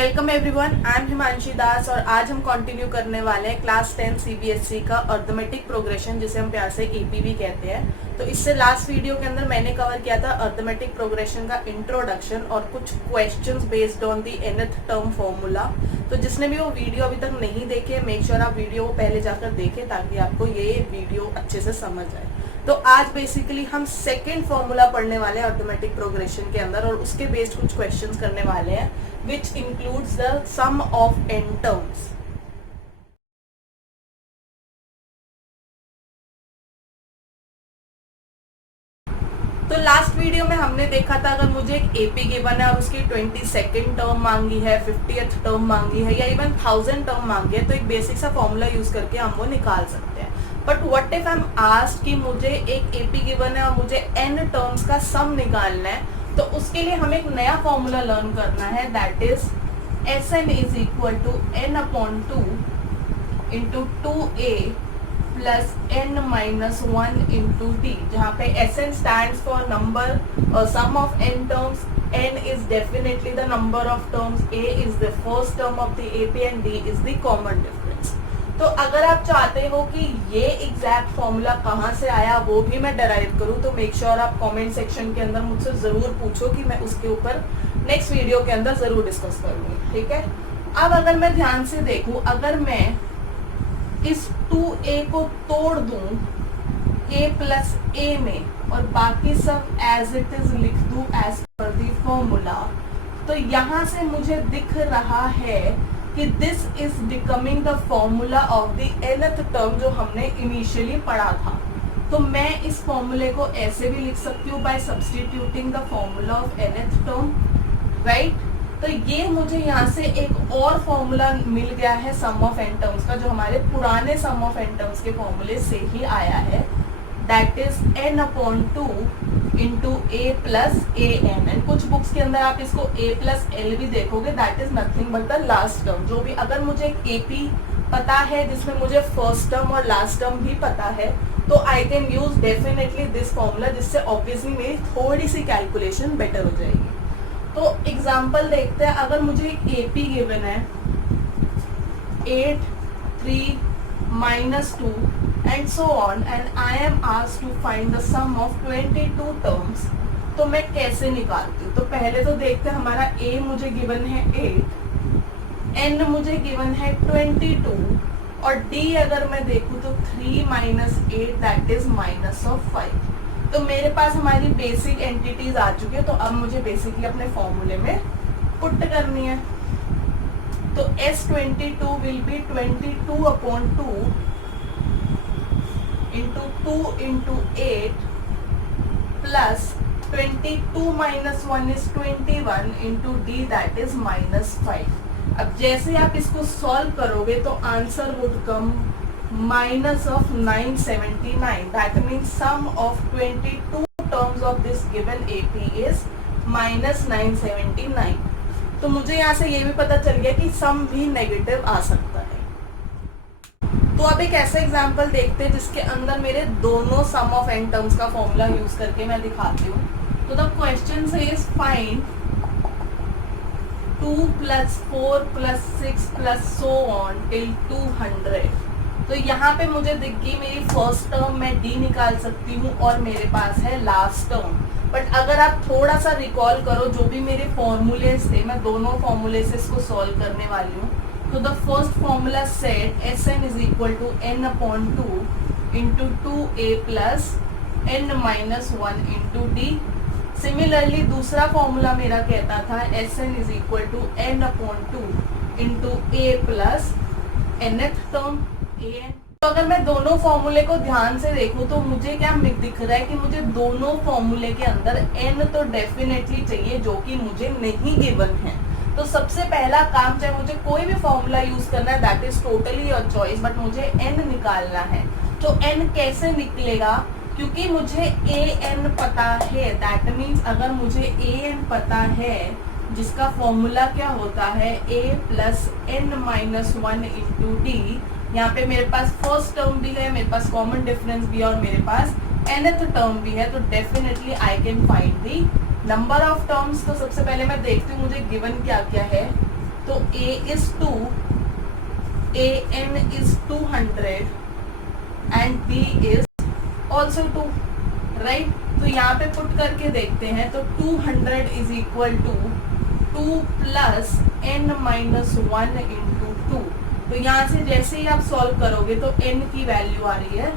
Welcome everyone, I am Himanshi Das और आज हम कंटिन्यू करने वाले हैं क्लास 10 सीबीएसई का अर्थमेटिक प्रोग्रेशन, जिसे हम प्यार से एपीवी कहते हैं। तो इससे लास्ट वीडियो के अंदर मैंने कवर किया था अर्थमेटिक प्रोग्रेशन का इंट्रोडक्शन और कुछ questions based on the nth term formula. तो जिसने भी वो वीडियो अभी तक नहीं देखे, मेक श्योर आप वीडियो को पहले जाकर देखें ताकि आपको ये वीडियो अच्छे से समझ आए। तो आज बेसिकली हम सेकेंड फॉर्मूला पढ़ने वाले हैं अर्थमेटिक प्रोग्रेशन के अंदर और उसके बेस्ड कुछ क्वेश्चंस करने वाले हैं which includes the sum of n terms। तो लास्ट वीडियो में हमने देखा था अगर मुझे एक एपी गिवन है और उसकी 22nd टर्म मांगी है, 50th टर्म मांगी है या इवन 1000 टर्म मांगी है, तो एक बेसिक सा फॉर्मूला यूज करके हम वो निकाल सकते हैं। But what if I am asked कि मुझे एक एपी गिवन है और मुझे n टर्म्स का सम निकालना है, तो उसके लिए हमें एक नया फॉर्मूला लर्न करना है, that is Sn is equal to n upon 2 into 2a plus n minus 1 into d, जहाँ पे Sn stands for number sum of n terms, n is definitely the number of terms, a is the first term of the AP and d is the common difference। तो अगर आप चाहते हो कि ये exact formula कहाँ से आया वो भी मैं डेराइव करूँ, तो मेक श्योर आप कमेंट सेक्शन के अंदर मुझसे जरूर पूछो कि मैं उसके ऊपर नेक्स्ट वीडियो के अंदर जरूर डिस्कस करूंगी, ठीक है। अब अगर मैं ध्यान से देखूं, अगर मैं इस 2a को तोड़ दूं a प्लस a में और बाकी सब एज इट इज लिख दूं एज पर दी फॉर्मूला, तो यहाँ से मुझे दिख रहा है कि this is becoming the formula of the nth term जो हमने इनिशियली पढ़ा था। तो मैं इस फॉर्मूले को ऐसे भी लिख सकती हूँ by substituting the formula of nth term, right. तो ये मुझे यहाँ से एक और फॉर्मूला मिल गया है सम ऑफ एन टर्म्स का, जो हमारे पुराने सम ऑफ एन टर्म्स के फॉर्मूले से ही आया है, that is n upon 2 into a plus a n। And कुछ बुक्स के अंदर आप इसको a प्लस l भी देखोगे, that is nothing but the last term. जो भी अगर मुझे एक AP पता है जिसमें मुझे फर्स्ट टर्म और लास्ट टर्म भी पता है, तो I can use definitely this formula, जिससे ऑब्वियसली मेरी थोड़ी सी कैलकुलेशन बेटर हो जाएगी। तो एग्जाम्पल देखते हैं, अगर मुझे एक AP गिवन है 8, 3, -2 and so on and I am asked to find the sum of 22 terms, तो मैं कैसे निकालती हूँ। तो पहले तो देखते हैं, हमारा A मुझे गिवन है 8, N मुझे गिवन है 22 और D अगर मैं देखूँ तो 3 - 8 दैट इज -5। तो मेरे पास हमारी बेसिक एंटिटीज आ चुकी है, तो अब मुझे बेसिकली अपने फॉर्मूले में पुट करनी है। तो S22 will be 22 upon 2 into 2 into 8 plus 22 minus 1 is 21 into D that is -5। अब जैसे आप इसको सॉल्व करोगे तो answer would come minus of 979, that means sum of 22 terms of this given AP is minus 979। तो मुझे यहाँ से ये भी पता चल गया कि सम भी नेगेटिव आ सकता है। तो अब एक ऐसा एग्जांपल देखते हैं जिसके अंदर मेरे दोनों सम ऑफ एन टर्म्स का फॉर्मूला यूज करके मैं दिखाती हूँ। तो the question says find 2 + 4 + 6 + so on till 200। तो यहाँ पे मुझे दिख गई मेरी फर्स्ट टर्म, मैं D निकाल सकती हूँ और मेरे पास है लास्ट टर्म। बट अगर आप थोड़ा सा रिकॉल करो जो भी मेरे फॉर्मूलेस थे, मैं दोनों फॉर्मूले से इसको सॉल्व करने वाली हूँ। तो the first formula set Sn is equal to n upon 2 into 2a plus n minus 1 into D। Similarly दूसरा फॉर्मूला मेरा कहता था Sn is equal to n upon 2 into a plus nth term an। तो अगर मैं दोनों फॉर्मूले को ध्यान से देखूं तो मुझे क्या दिख रहा है कि मुझे दोनों फॉर्मूले के अंदर n तो डेफिनेटली चाहिए, जो कि मुझे नहीं गिवन है। तो सबसे पहला काम, चाहे मुझे कोई भी फॉर्मूला यूज करना है, that is totally your choice, but मुझे n निकालना है। तो n कैसे निकलेगा, क्योंकि मुझे an पता है, दैट मीन्स अगर मुझे an पता है जिसका फॉर्मूला क्या होता है a plus n minus 1 into D। यहाँ पे मेरे पास फर्स्ट टर्म भी है, मेरे पास कॉमन डिफरेंस भी है और मेरे पास nth टर्म भी है, तो definitely I can find the number of terms. तो सबसे पहले मैं देखती हूँ मुझे गिवन क्या क्या है। तो a is 2, an is 200 and b is also 2, right. तो यहाँ पे पुट करके देखते हैं, तो 200 is equal to 2 plus n minus 1 into 2। तो यहाँ से जैसे ही आप सॉल्व करोगे तो n की वैल्यू आ रही है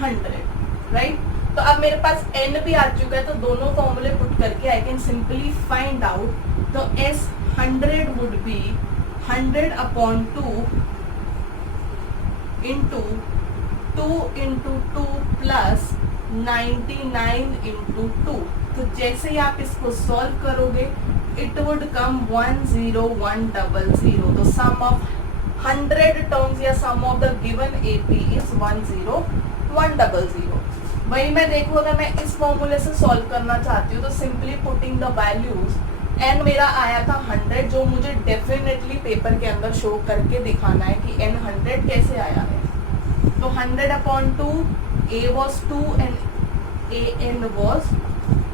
100, राइट। तो अब मेरे पास n भी आ चुका है, तो दोनों फॉर्मूले पुट करके I can simply find out. तो s 100 would be 100 upon 2 into 2 into 2 plus 99 into 2। तो जैसे ही आप इसको सॉल्व करोगे इट वुड कम 10100। तो सम ऑफ 100 टर्म्स या sum of the given AP is 10100। वही मैं देखूँ, अगर मैं इस फॉर्मूले से सॉल्व करना चाहती हूँ तो simply putting the values. n मेरा आया था 100, जो मुझे डेफिनेटली पेपर के अंदर शो करके दिखाना है कि n 100 कैसे आया है। तो 100 upon 2, a was 2 and an was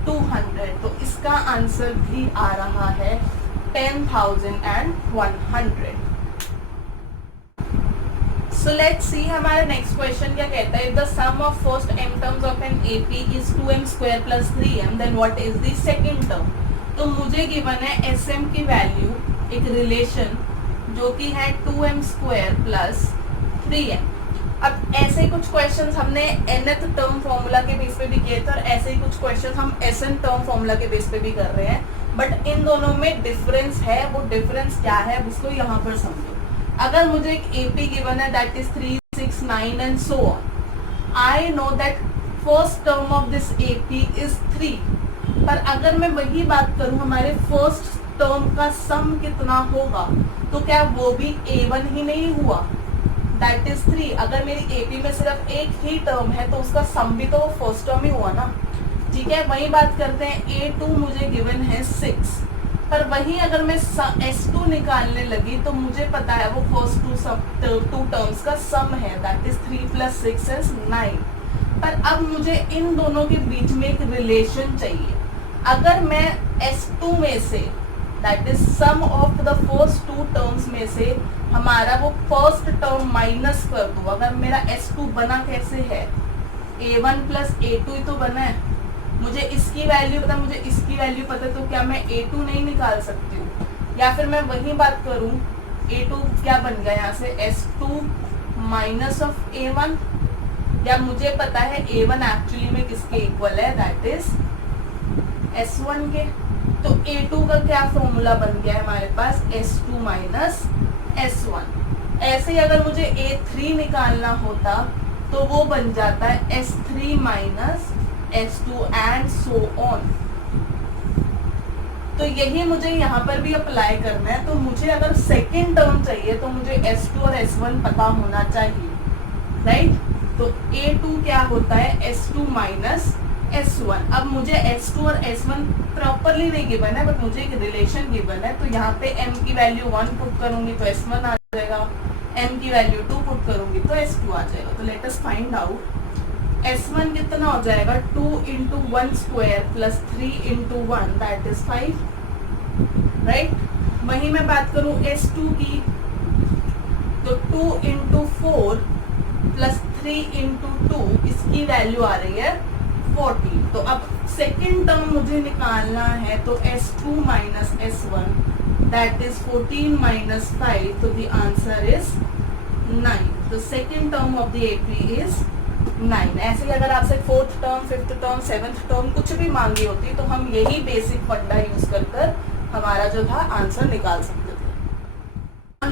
200। तो इसका आंसर भी आ रहा है 10,100। So let's see हमारा नेक्स्ट क्वेश्चन क्या कहता है। If the sum of first m terms of an AP is 2m square plus 3m, then what is the second term? तो मुझे गिवन है sm की वैल्यू, एक रिलेशन जो कि है 2m स्क्वायर प्लस 3m। अब ऐसे कुछ क्वेश्चंस हमने nth टर्म फॉर्मूला के बेस पे भी किए थे और ऐसे ही कुछ क्वेश्चंस हम sn टर्म फॉर्मूला के बेस पे भी कर रहे हैं, बट इन दोनों में डिफरेंस है। वो डिफरेंस क्या है उसको यहाँ पर समझो। अगर मुझे एक AP गिवन है that is 3, 6, 9 and so on, I know that first term of this AP is 3। पर अगर मैं वही बात करूं हमारे फर्स्ट टर्म का सम कितना होगा, तो क्या वो भी A1 ही नहीं हुआ, दैट इज 3। अगर मेरी AP में सिर्फ एक ही टर्म है तो उसका सम भी तो वो फर्स्ट टर्म ही हुआ ना, ठीक है। वही बात करते हैं, A2 मुझे गिवन है 6, पर वही अगर मैं S2 निकालने लगी तो मुझे पता है वो फर्स्ट टू टर्म्स का सम है, दैट इज 3 प्लस 6 इज 9। पर अब मुझे इन दोनों के बीच में एक रिलेशन चाहिए। अगर मैं S2 में से, that is sum of the first two terms में से हमारा वो फर्स्ट टर्म माइनस कर दूँ, अगर मेरा S2 बना कैसे है, A1 प्लस A2 ही तो बना है। मुझे इसकी वैल्यू पता, मुझे इसकी वैल्यू पता, तो क्या मैं A2 नहीं निकाल सकती हूँ? या फिर मैं वही बात करूँ, A2 क्या बन गया यहाँ से, S2 माइनस ऑफ A1, या मुझे पता है A1 एक्चुअली में किसके इक्वल है, दैट इज S1 के। तो A2 का क्या फॉर्मूला बन गया है हमारे पास, S2 माइनस S1। ऐसे ही अगर मुझे A3 निकालना होता तो वो बन जाता है S3 minus S2 and so on. तो यही मुझे यहाँ पर भी अप्लाई करना है। तो मुझे अगर सेकेंड टर्म चाहिए तो मुझे S2 और S1 पता होना चाहिए, राइट। तो A2 क्या होता है, S2 माइनस S1। अब मुझे S2 और S1 प्रॉपरली नहीं गिवन है, बट मुझे एक रिलेशन गिवन है। तो यहाँ पे m की वैल्यू 1 पुट करूंगी तो S1 आ जाएगा, m की वैल्यू 2 पुट करूंगी तो S2 आ जाएगा। तो let us find out S1 कितना हो जाएगा, 2 into 1 square plus 3 into 1 that is 5, right. वही मैं बात करूं S2 की, तो 2 इंटू 4 प्लस 3 इंटू 2, इसकी वैल्यू आ रही है 40। तो अब सेकेंड टर्म मुझे निकालना है, तो S2 minus S1 that is 14 minus 5, तो द आंसर इज 9। तो second term of the AP is 9। ऐसे ही अगर आपसे fourth term, fifth term, seventh term कुछ भी मांगी होती तो हम यही बेसिक फंडा यूज कर हमारा जो था आंसर निकाल सकते थे।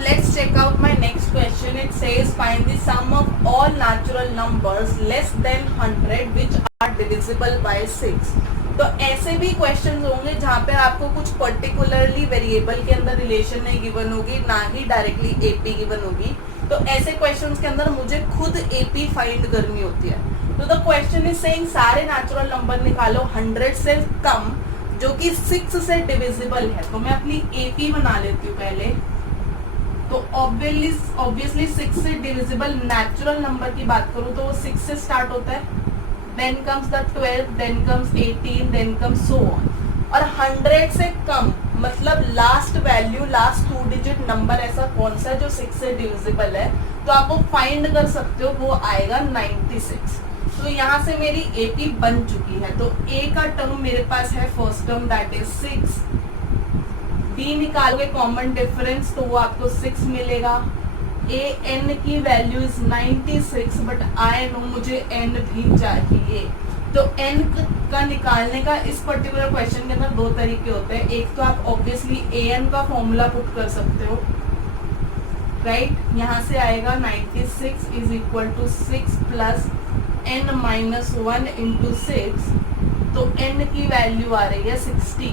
Let's check out my next question. It says find the sum of all natural numbers less than 100 which are divisible by 6। तो ऐसे भी क्वेश्चंस होंगे जहाँ पे आपको कुछ पर्टिकुलरली वेरिएबल के अंदर रिलेशन नहीं गिवन होगी, ना ही डायरेक्टली AP गिवन होगी। तो ऐसे क्वेश्चंस के अंदर मुझे खुद AP फाइंड करनी होती है। तो द क्वेश्चन इज सेइंग सारे नेचुरल नंबर निकालो 100 से कम जो कि 6 से डिविजिबल है। तो मैं अपनी AP बना लेती हूँ पहले। तो ऑब्वियसली 6 से डिविजिबल नेचुरल नंबर की बात करूँ तो वो 6 से स्टार्ट होता है, then comes the 12, then comes 18, then comes so on. और 100 से कम मतलब last value, last 2 digit number ऐसा कौन सा जो 6 से डिविजिबल है, तो आप वो फाइंड कर सकते हो, वो आएगा 96। तो यहाँ से मेरी AP बन चुकी है। तो A का टर्म मेरे पास है first term that is 6, D निकालोगे कॉमन डिफरेंस तो वो आपको 6 मिलेगा। N की value is 96 but I no मुझे N भी चाहिए। तो N का निकालने का इस पर्टिकुलर क्वेश्चन के अंदर 2 तरीके होते हैं। एक तो आप ऑब्वियसली AN का फॉर्मूला पुट कर सकते हो, राइट। यहाँ से आएगा 96 is equal to 6 plus N minus 1 into 6, तो N की वैल्यू आ रही है 60।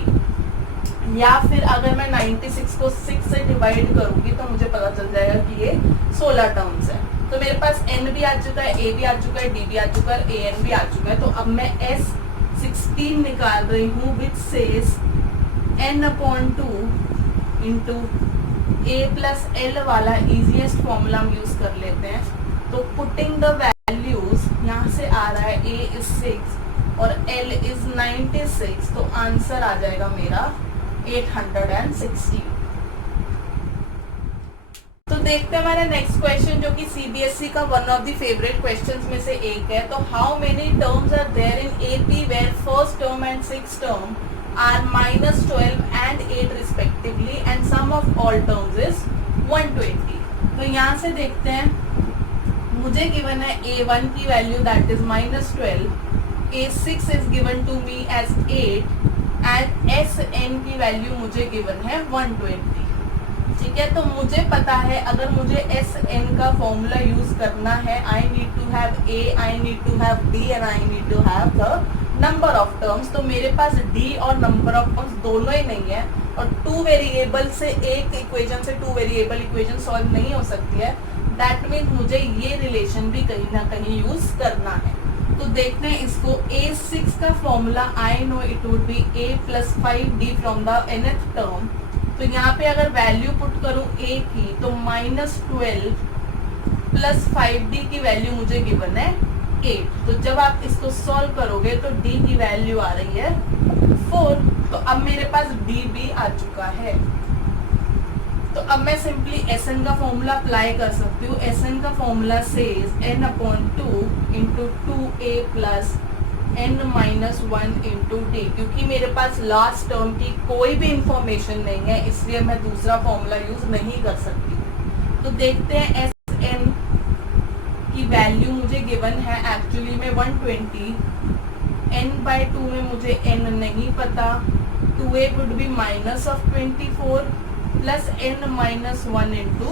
या फिर अगर मैं 96 को 6 से डिवाइड करूंगी तो मुझे पता चल जाएगा कि ये 16 टर्म्स है। तो मेरे पास N भी आ चुका है, A भी आ चुका है, D भी आ चुका है, AN भी आ चुका है। तो अब मैं S16 निकाल रही हूँ which says N/2 into A plus L वाला इजीएस्ट फॉर्मूला हम यूज कर लेते हैं। तो पुटिंग द वैल्यूज, यहाँ से आ रहा है A इज 6 और L इज 96, तो आंसर आ जाएगा मेरा 860। तो देखते हैं हमारा नेक्स्ट क्वेश्चन जो कि CBSE का one of the favourite questions में से एक है। तो how many terms are there in AP where first term and 6th term are -12 and 8 respectively and sum of all terms is 120। तो यहाँ से देखते हैं, मुझे गिवन है A1 की value that is -12, A6 is given to me as 8 and SN की value मुझे गिवन है 120। ठीक है, तो मुझे पता है अगर मुझे SN का फॉर्मूला यूज करना है, I need to have A, I need to have D and I need to have the number of terms. तो मेरे पास D और नंबर ऑफ टर्म्स दोनों ही नहीं है और 2 वेरिएबल से एक इक्वेशन से 2 वेरिएबल इक्वेशन सॉल्व नहीं हो सकती है। दैट मीन्स मुझे ये रिलेशन भी कहीं ना कहीं यूज करना है। तो देखते हैं इसको, A6 का formula I know it would be A plus 5D from the nth term. तो यहाँ पे अगर वैल्यू पुट करूँ A की तो -12 प्लस 5D की वैल्यू मुझे गिवन है 8। तो जब आप इसको सॉल्व करोगे तो D की वैल्यू आ रही है 4। तो अब मेरे पास D भी आ चुका है। तो अब मैं सिंपली SN का फॉर्मूला अप्लाई कर सकती हूँ। SN का formula says N/2 into 2A plus N-1 into D। क्योंकि मेरे पास लास्ट टर्म की कोई भी इंफॉर्मेशन नहीं है इसलिए मैं दूसरा फॉर्मूला यूज नहीं कर सकती। तो देखते हैं SN की वैल्यू मुझे गिवन है एक्चुअली में 120, N/2 में मुझे N नहीं पता, 2A would be -24 plus N-1 into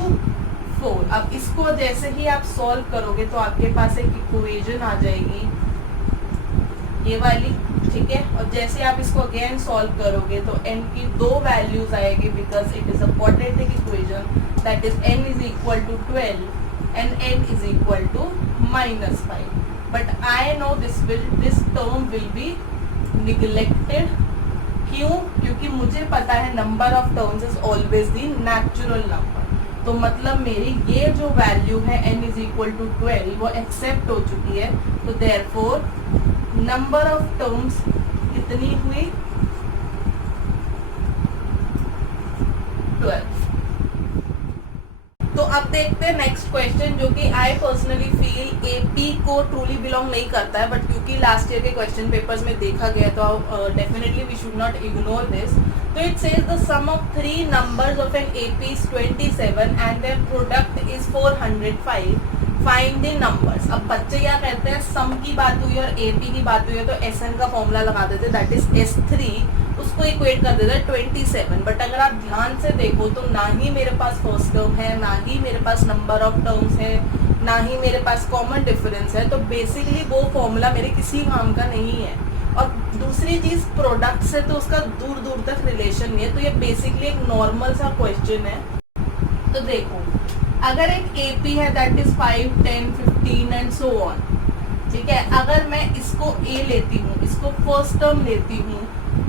4। अब इसको जैसे ही आप सॉल्व करोगे तो आपके पास एक इक्वेशन आ जाएगी ये वाली, ठीक है। और जैसे आप इसको अगेन सॉल्व करोगे तो n की 2 वैल्यूज आएगी because it is a quadratic equation that is n is equal to 12 and n is equal to -5। But I know this term will be neglected. क्यों? क्योंकि मुझे पता है number of terms is always the natural number. तो मतलब मेरी ये जो वैल्यू है n इज इक्वल टू 12 वो एक्सेप्ट हो चुकी है। तो देयरफॉर नंबर ऑफ टर्म्स कितनी हुई? 12। तो अब देखते हैं नेक्स्ट क्वेश्चन जो कि आई पर्सनली फील AP को ट्रूली बिलोंग नहीं करता है, बट क्योंकि लास्ट ईयर के क्वेश्चन पेपर्स में देखा गया तो definitely we should not ignore this. तो it says the sum of 3 numbers of an AP is 27 and their product is 405। Find the numbers. अब बच्चे क्या कहते हैं, सम की बात हुई और AP की बात हुई है तो SN का फॉर्मूला लगा देते, दैट इज S3, उसको इक्वेट कर देते 27। बट अगर आप ध्यान से देखो तो ना ही मेरे पास फर्स्ट टर्म है, ना ही मेरे पास नंबर ऑफ टर्म्स है, ना ही मेरे पास कॉमन डिफरेंस है। तो बेसिकली वो फॉर्मूला मेरे किसी काम का नहीं है। और दूसरी चीज प्रोडक्ट से तो उसका दूर दूर तक रिलेशन नहीं है। तो ये बेसिकली एक नॉर्मल सा क्वेश्चन है। तो देखो, अगर एक AP है that is 5, 10, 15 and so on, ठीक है। अगर मैं इसको A लेती हूँ, इसको फर्स्ट टर्म लेती हूँ,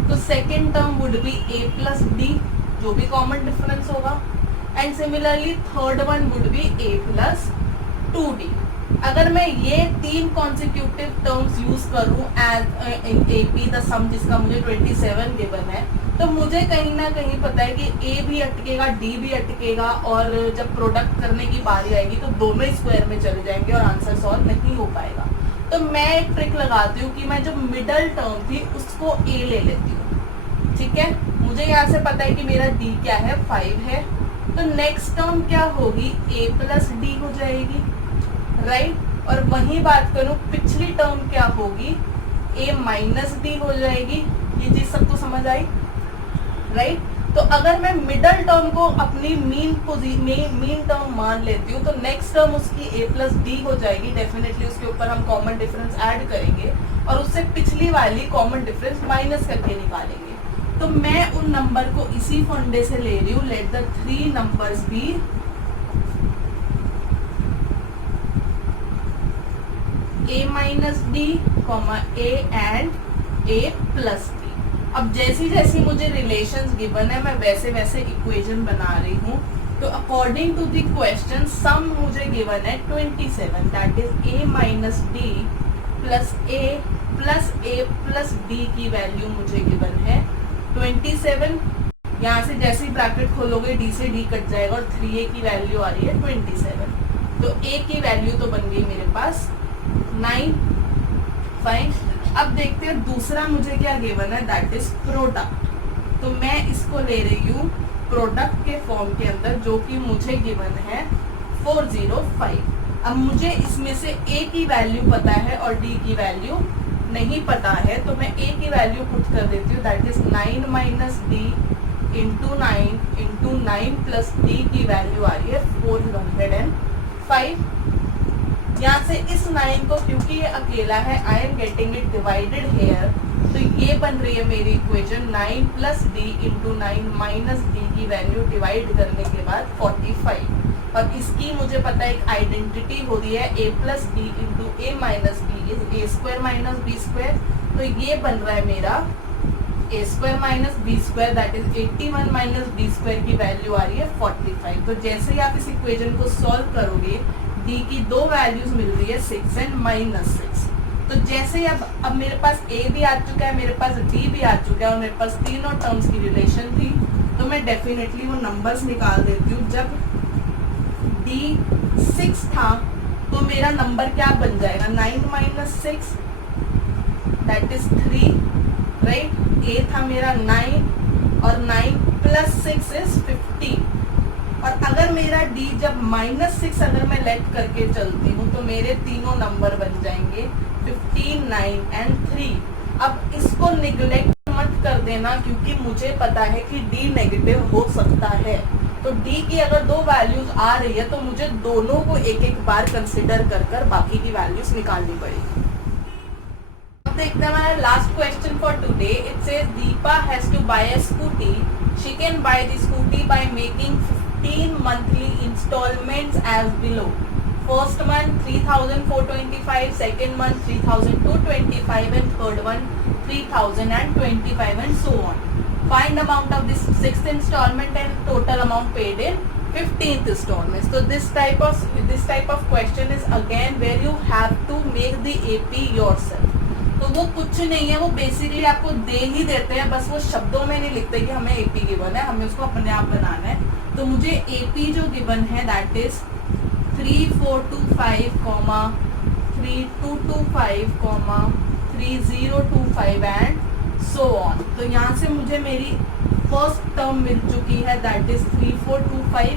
तो second term would be A plus D, जो भी कॉमन डिफरेंस होगा, and similarly third one would be A plus 2D। अगर मैं ये 3 कॉन्सिक्यूटिव टर्म्स यूज करूं एज एपी द सम जिसका मुझे 27 गिवन है, तो मुझे कहीं ना कहीं पता है कि ए भी अटकेगा, डी भी अटकेगा, और जब प्रोडक्ट करने की बारी आएगी तो दोनों स्क्वायर में चले जाएंगे और आंसर सॉल्व नहीं हो पाएगा। तो मैं एक ट्रिक लगाती हूँ कि मैं जो मिडल टर्म थी उसको ए ले लेती हूँ। ठीक है, मुझे यहाँ से पता है कि मेरा डी क्या है, 5 है, तो नेक्स्ट टर्म क्या होगी, ए प्लस डी हो जाएगी, राइट। और वही बात करूं पिछली टर्म क्या होगी, a माइनस डी हो जाएगी। ये चीज सबको समझ आई, राइट। तो अगर मैं मिडल टर्म को अपनी मीन टर्म मान लेती हूँ तो नेक्स्ट टर्म उसकी a प्लस डी हो जाएगी। डेफिनेटली उसके ऊपर हम कॉमन डिफरेंस ऐड करेंगे और उससे पिछली वाली कॉमन डिफरेंस माइनस करके निकालेंगे। तो मैं उन नंबर को इसी फंडे से ले रही हूँ। Let the 3 numbers be a minus d, a and a plus d. अब जैसी जैसी मुझे रिलेशंस गिवन है मैं वैसे वैसे इक्वेशन बना रही हूँ। तो अकॉर्डिंग टू द क्वेश्चन सम मुझे गिवन है 27, that is a minus D plus a plus D की वैल्यू मुझे गिवन है 27। यहाँ से जैसे ही ब्रैकेट खोलोगे d से d कट जाएगा और 3a की वैल्यू आ रही है 27। तो a की वैल्यू तो बन गई मेरे पास 9। फाइन। अब देखते हैं दूसरा मुझे क्या गिवन है, दैट इज प्रोडक्ट। तो मैं इसको ले रही हूँ प्रोडक्ट के फॉर्म के अंदर जो कि मुझे गिवन है 405। अब मुझे इसमें से a की वैल्यू पता है और d की वैल्यू नहीं पता है, तो मैं a की वैल्यू पुट कर देती हूँ, that is 9 minus D into 9 plus D की वैल्यू आ रही है 405। यहाँ से इस 9 को क्योंकि ये अकेला है I am getting it divided here, तो ये बन रही है मेरी equation 9 plus D into 9 minus d की वैल्यू डिवाइड करने के बाद 45। और इसकी मुझे पता है एक आइडेंटिटी हो रही है a plus D into A minus B is A square minus B square. तो ये बन रहा है मेरा A square minus B square, that is 81 minus B square की वैल्यू आ रही है 45। तो जैसे ही आप इस इक्वेशन को सॉल्व करोगे d की दो वैल्यूज मिल रही है 6 एंड -6। तो जैसे अब मेरे पास a भी आ चुका है, मेरे पास d भी आ चुका है और मेरे पास तीनों टर्म्स की रिलेशन थी, तो मैं डेफिनेटली वो नंबर्स निकाल देती हूँ। जब d 6 था तो मेरा नंबर क्या बन जाएगा, 9 minus 6 that is 3, right. a था मेरा 9 और 9 प्लस 6 इज 15। और अगर मेरा d जब -6 अगर मैं लेट करके चलती हूँ तो मेरे तीनों नंबर बन जाएंगे 15, 9 एंड 3। अब इसको निगलेक्ट मत कर देना क्योंकि मुझे पता है कि d नेगेटिव हो सकता है। तो d की अगर दो वैल्यूज आ रही है तो मुझे दोनों को एक एक बार कंसिडर कर बाकी की वैल्यूज निकालनी पड़ेगी। अब देखते हैं हमारा last question for today. It says Deepa has to buy a scooty. She can buy the scooty by making 15 monthly installments as below. First month 3,425, second month 3,225 and third one 3,025 and so on. Find amount of this 6th installment and total amount paid in 15th installments. So this type of question is again where you have to make the AP yourself. तो वो कुछ नहीं है, वो basically आपको दे ही देते हैं, बस वो शब्दों में नहीं लिखते कि हमें AP गिवन है, हमें उसको अपने आप बनाना है। तो मुझे AP जो गिवन है that is 3425, 3225, 3025 and so on. तो यहाँ से मुझे मेरी फर्स्ट टर्म मिल चुकी है दैट इज 3425।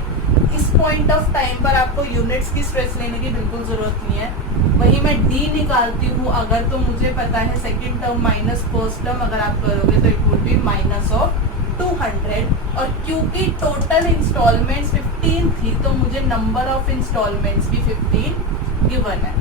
इस पॉइंट ऑफ टाइम पर आपको यूनिट्स की स्ट्रेस लेने की बिल्कुल जरूरत नहीं है। वही मैं d निकालती हूँ अगर, तो मुझे पता है second term minus first term अगर आप करोगे तो it would be minus of 200। और क्योंकि टोटल इंस्टॉलमेंट्स 15 थी तो मुझे नंबर ऑफ इंस्टॉलमेंट्स भी 15 गिवन है।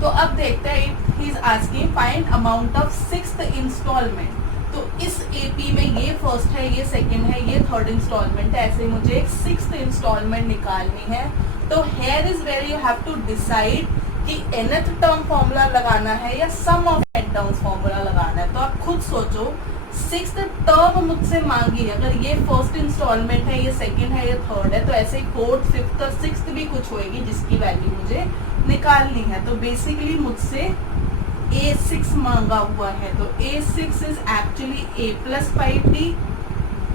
तो अब देखते हैं it he is asking find amount of 6th instalment. तो इस एपी में ये फर्स्ट है, ये सेकंड है, ये थर्ड इंस्टॉलमेंट है, ऐसे मुझे एक 6th इंस्टॉलमेंट निकालनी है। तो here is where you have to decide कि nth टर्म फॉर्मूला लगाना है या sum of n terms formula लगाना है। तो आप खुद सोचो 6th टर्म मुझसे मांगी, अगर ये फर्स्ट इंस्टॉलमेंट है, ये सेकंड है, ये थर्ड है, तो ऐसे ही 4th, 5th और 6th भी कुछ होएगी जिसकी वैल्यू मुझे निकालनी है। तो बेसिकली मुझसे A6 मांगा हुआ है, तो A6 is actually A plus 5D,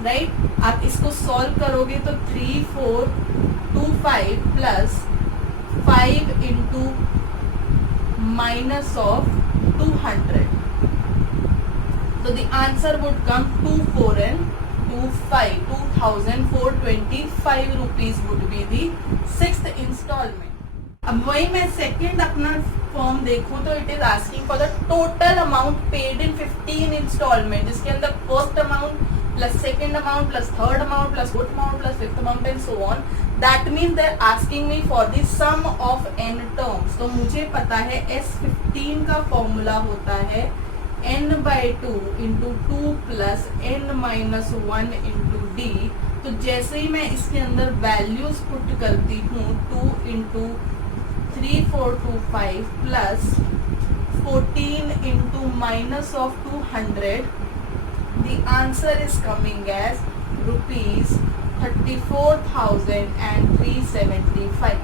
right. आप इसको सॉल्व करोगे तो 3, 4, 2, 5 प्लस 5 इंटू माइनस ऑफ 200, तो the answer would come 2, 4 and 2, 5, 2425 rupees would be the 6th instalment. अब वही मैं सेकेंड अपना फॉर्म देखूं तो it is asking for the total amount paid in 15 instalment, जिसके अंदर first amount plus second amount plus third amount plus fourth amount plus fifth amount and so on. That means they are asking me for the sum of n terms. तो मुझे पता है S15 का formula होता है n/2 into 2 plus n-1 into d। तो जैसे ही मैं इसके अंदर वैल्यूज पुट करती हूँ 2 into 3425 plus 14 into minus of 200, the answer is coming as rupees 34,375.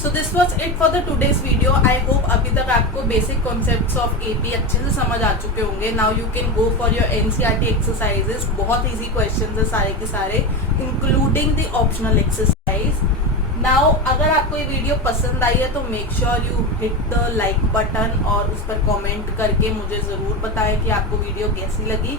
So this was it for the today's video. I hope अभी तक आपको बेसिक कॉन्सेप्ट्स ऑफ AP अच्छे से समझ आ चुके होंगे। Now you can go for your NCERT exercises. बहुत easy questions है सारे के सारे, including the optional exercise. Now अगर आपको ये वीडियो पसंद आई है तो make sure you hit the like button और उस पर कमेंट करके मुझे ज़रूर बताएं कि आपको वीडियो कैसी लगी।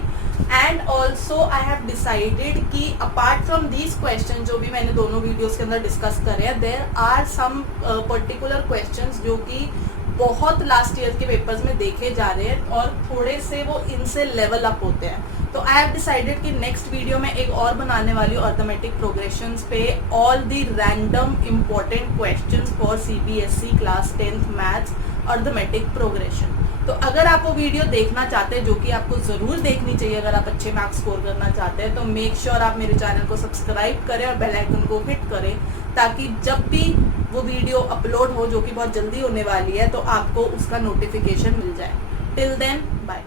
And also I have decided कि अपार्ट फ्रॉम दीज क्वेश्चन जो भी मैंने दोनों वीडियोस के अंदर डिस्कस करे हैं, there are some particular questions जो कि बहुत लास्ट ईयर के पेपर्स में देखे जा रहे हैं और थोड़े से वो इनसे लेवल अप होते हैं। तो आई हैव डिसाइडेड कि नेक्स्ट वीडियो में एक और बनाने वाली हूँ अर्थमेटिक प्रोग्रेशंस पे, all the random important questions for CBSE class 10th maths arithmetic progression. तो अगर आप वो वीडियो देखना चाहते हैं, जो कि आपको ज़रूर देखनी चाहिए अगर आप अच्छे मार्क्स स्कोर करना चाहते हैं, तो मेक श्योर आप मेरे चैनल को सब्सक्राइब करें और बेल आइकन को हिट करें, ताकि जब भी वो वीडियो अपलोड हो, जो कि बहुत जल्दी होने वाली है, तो आपको उसका नोटिफिकेशन मिल जाए। Till then bye.